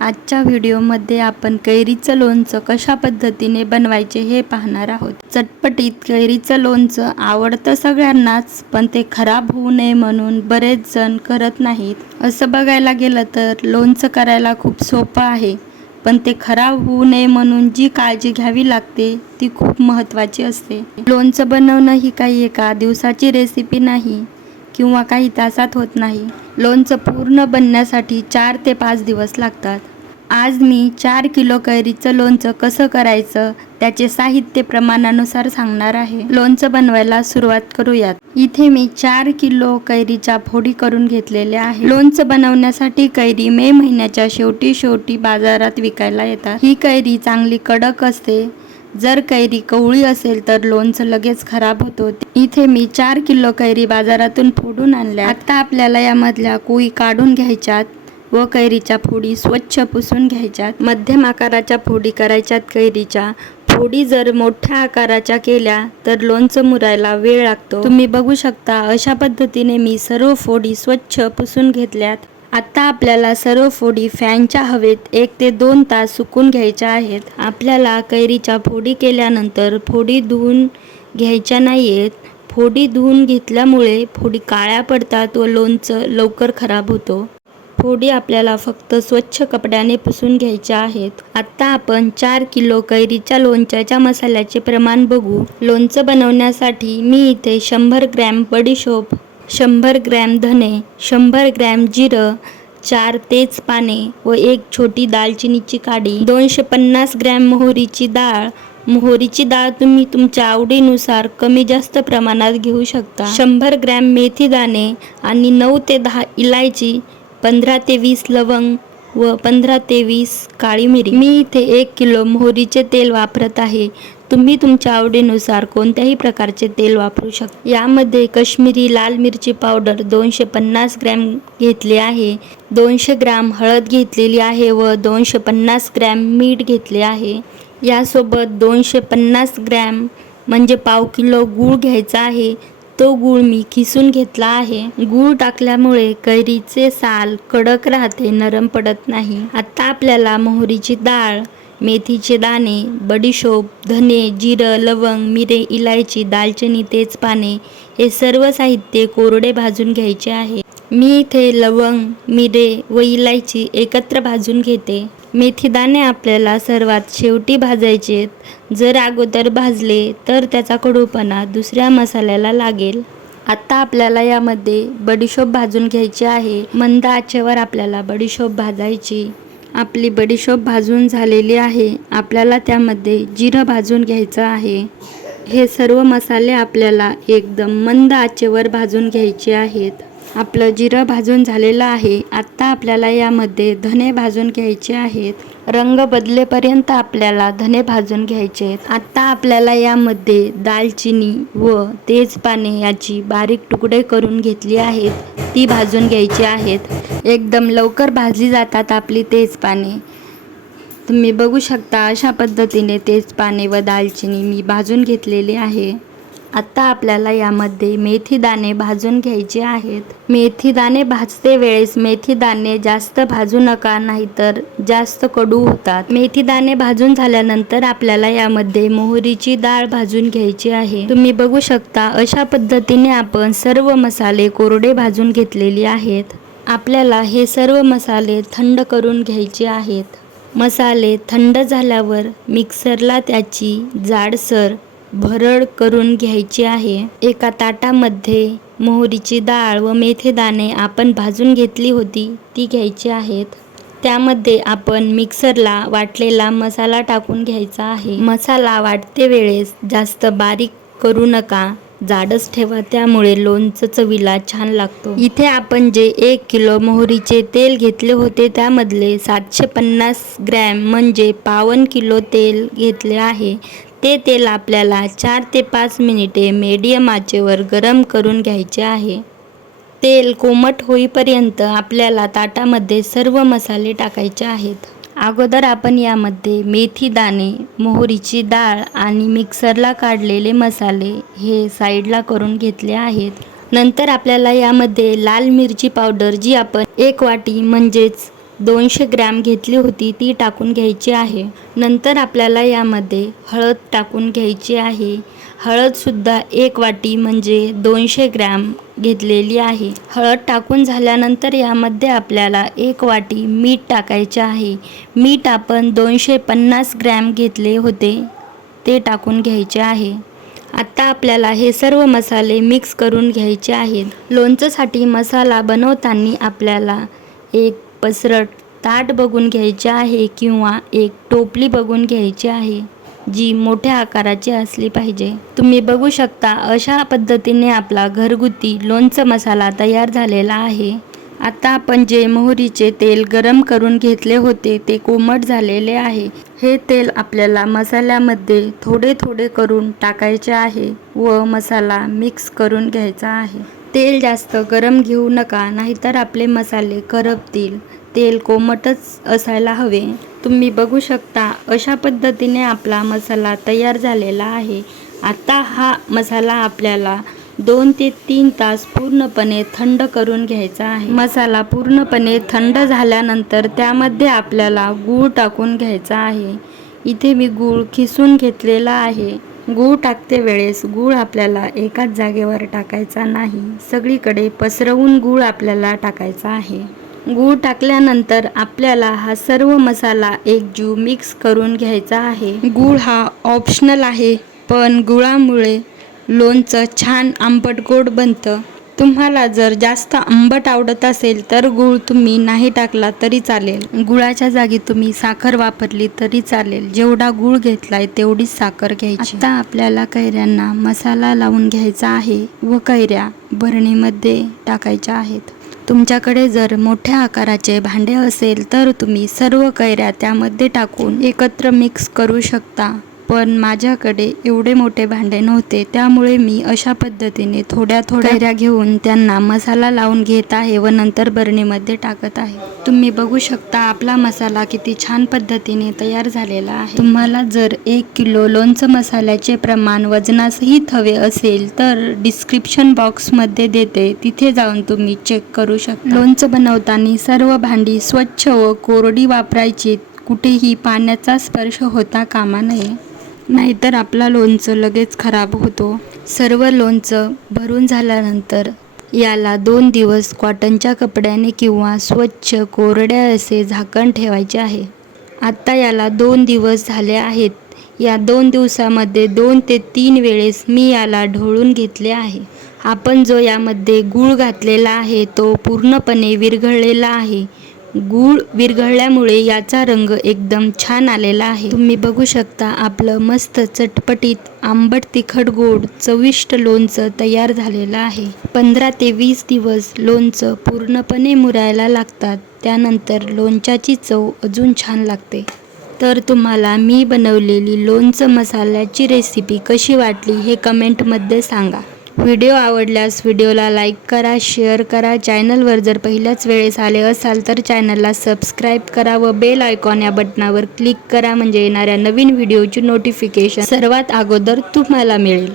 आजच्या व्हिडिओमध्ये आपण कैरीचं लोणचं कशा पद्धतीने बनवायचे हे पाहणार आहोत. चटपटीत कैरीचं लोणचं आवडतं सगळ्यांनाच पण ते खराब होऊ नये म्हणून बरेच जण करत नाहीत. असं बघायला गेलं तर लोणचं करायला खूप सोपं आहे पण ते खराब होऊ नये म्हणून जी काळजी घ्यावी लागते ती खूप महत्त्वाची असते. लोणचं बनवणं ही काही एका दिवसाची रेसिपी नाही किंवा काही तासात होत नाही. लोणचं पूर्ण बनण्यासाठी चार ते पाच दिवस लागतात. आज मी चार किलो कैरीचं लोणचं कसं करायचं त्याचे साहित्य प्रमाणानुसार सांगणार आहे. लोणचं बनवायला सुरुवात करूयात. इथे मी चार किलो कैरीच्या फोडी करून घेतलेल्या आहे लोणचं बनवण्यासाठी कैरी मे महिन्याच्या शेवटी शेवटी बाजारात विकायला येतात. ही कैरी चांगली कडक असते. जर कैरी कवळी असेल तर लोणचं लगेच खराब होतो. इथे मी चार किलो कैरी बाजारातून फोडून आणल्या. आता आपल्याला यामधल्या कुई काढून घ्यायच्यात. व कैरीच्या फोडी स्वच्छ पुसून घ्यायच्यात. मध्यम आकाराच्या फोडी करायच्यात कैरीच्या. फोडी जर मोठ्या आकाराच्या केल्या तर लोणचं मुरायला वेळ लागतो. तुम्ही बघू शकता अशा पद्धतीने मी सर्व फोडी स्वच्छ पुसून घेतल्यात. आता आपल्याला सर्व फोडी फॅनच्या हवेत एक ते दोन तास सुकून घ्यायच्या आहेत. आपल्याला कैरीच्या फोडी केल्यानंतर फोडी धुवून घ्यायच्या नाही आहेत फोडी धुवून घेतल्यामुळे फोडी काळ्या पडतात व लोणचं लवकर खराब होतो. फोडी आपल्याला फक्त स्वच्छ कपड्याने पुसून घ्यायच्या आहेत. आता आपण चार किलो कैरीच्या लोणच्याच्या मसाल्याचे प्रमाण बघू. लोणचं बनवण्यासाठी मी इथे शंभर ग्रॅम बडीशोप शंभर ग्रॅम धने शंभर ग्रॅम जिरं चार तेज पाने व एक छोटी दालचिनीची काडी दोनशे पन्नास ग्रॅम मोहरीची डाळ. मोहरीची डाळ तुम्ही तुमच्या आवडीनुसार कमी जास्त प्रमाणात घेऊ शकता. शंभर ग्रॅम मेथी दाणे आणि नऊ ते दहा इलायची पंधरा ते वीस लवंग व पंधरा ते वीस काळी मिरी. मी इथे एक किलो मोहरीचे तेल वापरत आहे. तुम्ही तुमच्या आवडीनुसार कोणत्याही प्रकारचे तेल वापरू शकता यामध्ये काश्मीरी लाल मिरची पावडर दोनशे पन्नास ग्रॅम घेतली आहे. दोनशे ग्रॅम हळद घेतलेली आहे व दोनशे पन्नास ग्रॅम मीठ घेतले आहे. यासोबत दोनशे पन्नास ग्रॅम म्हणजे पाव किलो गूळ घ्यायचा आहे. तो गूळ मी किसून घेतला आहे. गूळ टाकल्यामुळे कैरीचे साल कडक राहते नरम पडत नाही. आता आपल्याला मोहरीची डाळ मेथीचे दाणे बडीशोप धने जिरं लवंग मिरे इलायची दालचिनी तेजपाने हे सर्व साहित्य कोरडे भाजून घ्यायचे आहे. मी इथे लवंग मिरे व इलायची एकत्र भाजून घेते. मेथीदाणे आपल्याला सर्वात शेवटी भाजायचे जर अगोदर भाजले तर त्याचा कडूपणा दुसऱ्या मसाल्याला लागेल. आता आपल्याला यामध्ये बडीशोप भाजून घ्यायची आहे. मंद आचेवर आपल्याला बडीशोप भाजायची. आपली बडीशोप भाजून झालेली आहे. आपल्याला त्यामध्ये जिरं भाजून घ्यायचं आहे. हे सर्व मसाले आपल्याला एकदम मंद आचेवर भाजून घ्यायचे आहेत. आपलं जिरं भाजून झालेलं आहे. आत्ता आपल्याला यामध्ये धने भाजून घ्यायचे आहेत. रंग बदलेपर्यंत आपल्याला धने भाजून घ्यायचे आहेत. आत्ता आपल्याला यामध्ये दालचिनी व तेजपाने याची बारीक तुकडे करून घेतली आहेत. ती भाजून घ्यायची आहेत. एकदम लवकर भाजली जातात आपली तेजपाने. तुम्ही बघू शकता अशा पद्धतीने तेजपाने व दालचिनी मी भाजून घेतलेली आहे. आता आपल्याला यामध्ये मेथी दाणे भाजून घ्यायचे आहेत. मेथी दाणे भाजते वेळेस मेथी दाणे जास्त भाजू नका नाहीतर जास्त कडू होतात. मेथी दाणे भाजून झाल्यानंतर आपल्याला यामध्ये मोहरीची डाळ भाजून घ्यायची आहे. तुम्ही बघू शकता अशा पद्धतीने आपण सर्व मसाले कोरडे भाजून घेतलेले आहेत. आपल्याला हे सर्व मसाले थंड करून घ्यायचे आहेत. मसाले थंड झाल्यावर मिक्सरला त्याची जाडसर भरड करून घ्यायची आहे. एका ताटामध्ये मोहरीची डाळ व मेथेदाणे आपण भाजून घेतली होती ती घ्यायची आहेत. त्यामध्ये आपण मिक्सरला वाटलेला मसाला टाकून घ्यायचा आहे. मसाला वाटते वेळेस जास्त बारीक करू नका जाडच ठेवा त्यामुळे लोणचं चवीला छान लागतो. इथे आपण जे एक किलो मोहरीचे तेल घेतले होते त्यामधले सातशे पन्नास ग्रॅम म्हणजे पावन किलो तेल घेतले आहे. ते तेल आपल्याला चार ते पाच मिनिटे मीडियम आचेवर गरम करून घ्यायचे आहे. तेल कोमट होईपर्यंत आपल्याला ताटामध्ये सर्व मसाले टाकायचे आहेत. अगोदर आपण यामध्ये मेथी दाणे मोहरीची डाळ आणि मिक्सरला काढलेले मसाले हे साईडला करून घेतले आहेत. नंतर आपल्याला यामध्ये लाल मिरची पावडर जी आपण एक वाटी म्हणजेच दोनशे ग्रॅम घेतली होती ती टाकून घ्यायची आहे. नंतर आपल्याला यामध्ये हळद टाकून घ्यायची आहे. हळदसुद्धा एक वाटी म्हणजे दोनशे ग्रॅम घेतलेली आहे. हळद टाकून झाल्यानंतर यामध्ये आपल्याला एक वाटी मीठ टाकायचे आहे. मीठ आपण दोनशे पन्नास ग्रॅम घेतले होते ते टाकून घ्यायचे आहे. आत्ता आपल्याला हे सर्व मसाले मिक्स करून घ्यायचे आहेत. लोणचंसाठी मसाला बनवताना आपल्याला एक पसरट ताट बघून घ्यायचे आहे किंवा एक टोपली बघून घ्यायची आहे जी मोठ्या आकाराची असली पाहिजे. तुम्ही बघू शकता अशा पद्धतीने आपला घरगुती लोणचं मसाला तयार झालेला आहे. आता आपण जे मोहरीचे तेल गरम करून घेतले होते ते कोमट झालेले आहे. हे तेल आपल्याला मसाल्यामध्ये थोडे थोडे करून टाकायचे आहे व मसाला मिक्स करून घ्यायचा आहे. तेल जास्त गरम घेऊ नका नाहीतर आपले मसाले करपतील. तेल कोमटच असायला हवे. तुम्ही बघू शकता अशा पद्धतीने आपला मसाला तयार झालेला आहे. आता हा मसाला आपल्याला दोन ते तीन तास पूर्णपणे थंड करून घ्यायचा आहे. मसाला पूर्णपणे थंड झाल्यानंतर त्यामध्ये आपल्याला गूळ टाकून घ्यायचा आहे. इथे मी गूळ खिसून घेतलेला आहे. गूळ टाकते वेळेस गूळ आपल्याला एकाच जागेवर टाकायचा नाही. सगळीकडे पसरवून गूळ आपल्याला टाकायचा आहे. गूळ टाकल्यानंतर आपल्याला हा सर्व मसाला एकजीव मिक्स करून घ्यायचा आहे. गूळ हा ऑप्शनल आहे पण गुळामुळे लोणचं छान आंबट गोड बनतं. तुम्हाला जर जास्त आंबट आवडत असेल तर गूळ तुम्ही नाही टाकला तरी चालेल. गुळाच्या जागी तुम्ही साखर वापरली तरी चालेल. जेवढा गूळ घेतलाय तेवढीच साखर घ्यायची. आता आपल्याला कैऱ्यांना मसाला लावून घ्यायचा आहे व कैऱ्या भरणीमध्ये टाकायच्या आहेत. तुमच्याकडे जर मोठ्या आकाराचे भांडे असेल तर तुम्ही सर्व कैऱ्या त्यामध्ये टाकून एकत्र मिक्स करू शकता. पण माझ्याकडे एवढे मोठे भांडे नव्हते. त्यामुळे मी अशा पद्धतीने थोड्या थोड्या घेऊन त्यांना मसाला लावून घेत आहे व नंतर बरणीमध्ये टाकत आहे. तुम्ही बघू शकता आपला मसाला किती छान पद्धतीने तयार झालेला आहे. तुम्हाला जर एक किलो लोणचं मसाल्याचे प्रमाण वजनासहित हवे असेल तर डिस्क्रिप्शन बॉक्समध्ये देते. तिथे जाऊन तुम्ही चेक करू शकता. लोणचं बनवताना सर्व भांडी स्वच्छ व कोरडी वापरायची. कुठेही पाण्याचा स्पर्श होता कामा नये. नाहीतर आपला लोणचं लगेच खराब होतो. सर्व लोणचं भरून झाल्यानंतर याला दोन दिवस कॉटनच्या कपड्याने किंवा स्वच्छ कोरड्या असे झाकण ठेवायचे आहे. आत्ता याला दोन दिवस झाले आहेत. या दोन दिवसामध्ये दोन ते तीन वेळेस मी याला ढोळून घेतले आहे. आपण जो यामध्ये गूळ घातलेला आहे तो पूर्णपणे विरघळलेला आहे. गूळ विरघळल्यामुळे याचा रंग एकदम छान आलेला आहे. तुम्ही बघू शकता आपलं मस्त चटपटीत आंबट तिखट गोड चविष्ट लोणचं तयार झालेलं आहे. पंधरा ते वीस दिवस लोणचं पूर्णपणे मुरायला लागतात. त्यानंतर लोणच्याची चव अजून छान लागते. तर तुम्हाला मी बनवलेली लोणचं मसाल्याची रेसिपी कशी वाटली हे कमेंटमध्ये सांगा. व्हिडिओ आवडल्यास व्हिडिओला लाईक करा शेअर करा. चॅनलवर जर पहिल्याच वेळेस आले असाल तर चॅनलला सबस्क्राईब करा व बेल आयकॉन या बटनावर क्लिक करा. म्हणजे येणाऱ्या नवीन व्हिडिओची नोटिफिकेशन सर्वात अगोदर तुम्हाला मिळेल.